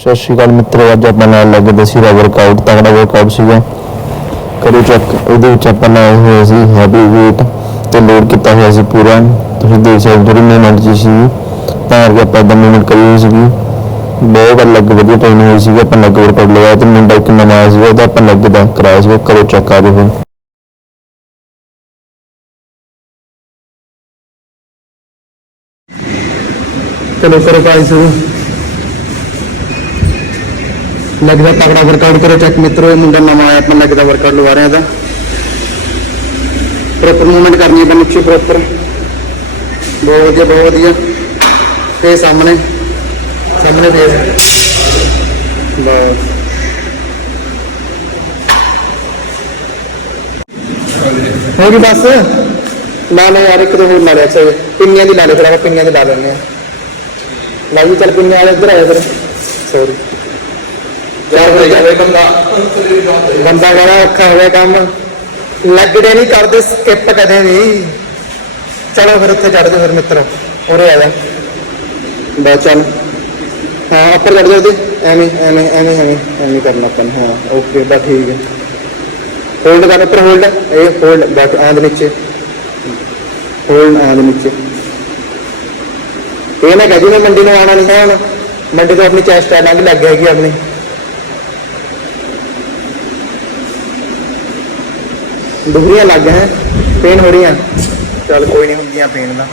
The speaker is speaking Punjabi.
ਸਤਿ ਸ਼੍ਰੀ ਅਕਾਲ ਮਿੱਤਰੋ, ਅੱਜ ਆਪਾਂ ਨਾਲ ਲੱਗੇ ਦੇ ਸੀ ਵਰਕਆਊਟ ਤਗੜਾ ਵਰਕਆਊਟ ਸੀਗਾ। ਕਰੀ ਚੈੱਕ ਇਹਦੇ ਵਿੱਚ ਆਪਾਂ ਲਾਏ ਹੋਏ ਸੀ ਹੈਵੀ weight ਤੇ ਲੋਡ ਕੀਤਾ ਹੋਇਆ ਸੀ ਪੂਰਾ। ਤੁਸੀਂ ਦੇਖ ਸਕਦੇ ਹੋ ਜਿਹੜੀ ਮੂਵਮੈਂਟ ਜੀ ਸੀ। ਤਾਂ ਕਰਕੇ ਆਪਾਂ ਇਦਾਂ ਮੂਵਮੈਂਟ ਕਰੀ ਹੋਈ ਸੀਗੀ। ਬਹੁਤ ਗੱਲ ਲੱਗ ਵਧੀਆ ਟ੍ਰੇਨ ਹੋਈ ਸੀਗੀ, ਆਪਾਂ ਲੱਗ ਵਰਕਆਊਟ ਲਗਾਇਆ ਤੇ ਮੁੰਡਾ ਇੱਕ ਨਵਾਂ ਆਇਆ ਸੀਗਾ, ਉਹਦਾ ਆਪਾਂ ਲੱਗ ਦਾ ਕਰਾਇਆ ਸੀਗਾ ਕਰੋ ਚੈੱਕ ਆ ਜਾਓ ਫਿਰ ਚਲੋ ਕਰੋ ਭਾਈ ਸ਼ੁਰੂ ਲੱਗਦਾ ਤਗੜਾ ਵਰਕਆਊਟ ਕਰੋ, ਚੈੱਕ ਮਿੱਤਰੋ, ਇਹ ਮੁੰਡਾ ਨਵਾਂ ਆਇਆ ਆਪਾਂ ਲੱਗਦਾ ਵਰਕਆਊਟ ਲਵਾ ਰਹੇ ਆ ਪ੍ਰੋਪਰ ਮੂਵਮੈਂਟ ਕਰਨੀ ਹੈ ਬੰਦੇ ਪ੍ਰੋਪਰ ਬਹੁਤ ਵਧੀਆ ਬਹੁਤ ਵਧੀਆ। ਫੇਸ ਸਾਹਮਣੇ ਸਾਹਮਣੇ ਫੇਸ ਬਸ। ਹੋ ਗਈ ਬਸ। ਲਾ ਲੈ ਯਾਰ, ਇੱਕ ਦੋ ਹੋਰ ਲਾ ਲਿਆ ਚਾਹੀਏ ਪਿੰਨੀਆਂ ਦੀ ਲਾ ਲੈ ਫਿਰ ਆਪਾਂ ਪਿੰਨੀਆਂ ਦੀ ਲਾ ਲੈਣੇ ਆ ਲਾਈ ਚੱਲ, ਪਿੰਨੀਆਂ ਵਾਲੇ ਇੱਧਰ ਆਇਆ ਫਿਰ। ਸੌਰੀ ਯਾਰ ਜਾਵੇ ਬੰਦਾ ਬੰਦਾ ਕਹਿੰਦਾ ਔਖਾ ਹੋਵੇ ਕੰਮ। ਲੱਗਦੇ ਨਹੀਂ ਕਰਦੇ ਸਕਿਪ ਕਦੇ ਵੀ। ਚਲੋ ਫਿਰ ਉੱਥੇ ਚੜਦੇ ਫਿਰ ਮਿੱਤਰ। ਉਰੇ ਆ ਜਾ। ਬਸ ਚੱਲ। ਹਾਂ ਉੱਪਰ ਚੜ ਜਾ। ਐਵੇਂ ਐਵੇਂ ਐਵੇਂ ਐਵੇਂ ਐਵੇਂ ਕਰਨਾ ਆਪਾਂ ਨੂੰ, ਹਾਂ ਓਕੇ ਬਸ ਠੀਕ ਹੈ। ਹੋਲਡ ਕਰ ਉੱਪਰ ਹੋਲਡ ਇਹ ਹੋਲਡ ਬਸ ਐਂ ਦੇ ਨੀਚੇ। ਹੋਲਡ ਐਂ ਦੇ ਨੀਚੇ। ਇਹ ਨਾ ਕਹੀ ਮੈਂ ਮੰਡੀ ਨੂੰ ਆਉਣਾ ਨਹੀਂ। ਹੈ ਹੁਣ ਮੰਡੀ ਤੋਂ ਆਪਣੀ ਚੈਸਟ ਆ ਲੰਘ ਲੱਗ ਹੈਗੀ ਆਪਣੀ। ਡੁਗਰੀਆਂ ਲੱਗ ਹੈ ਪੇਨ ਹੋ ਰਹੀਆਂ। ਚਲ ਕੋਈ ਨਹੀਂ ਹੁੰਦੀਆਂ ਪੇਨ ਦਾ।